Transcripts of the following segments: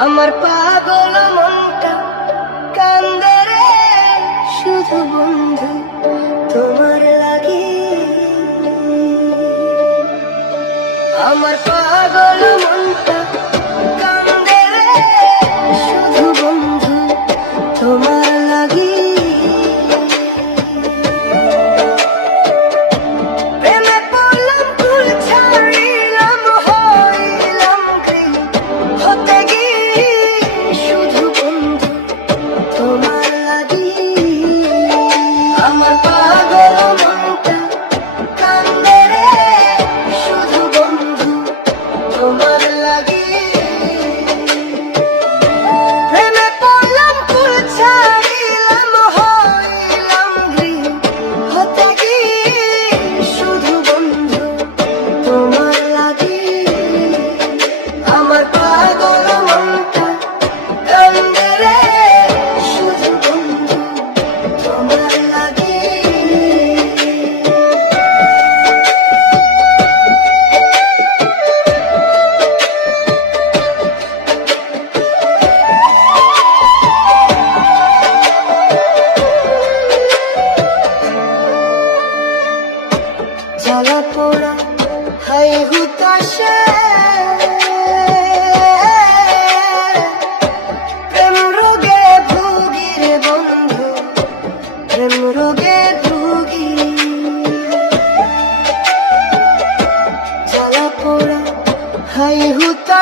আমার পাগল মনটা কান্দে রে, শুধু বন্ধু তোমার লাগি। আমার পাগল মনটা কান্দে রে তোমার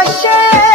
shame.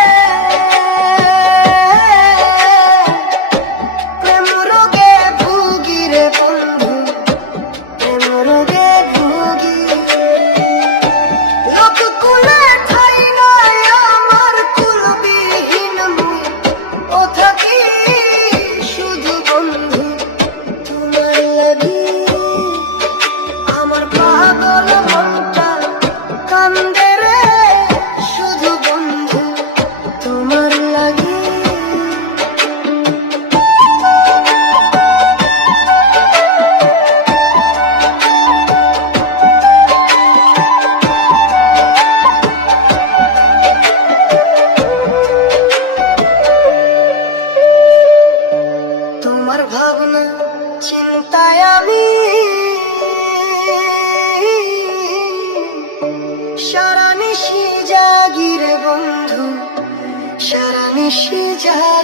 Yeah.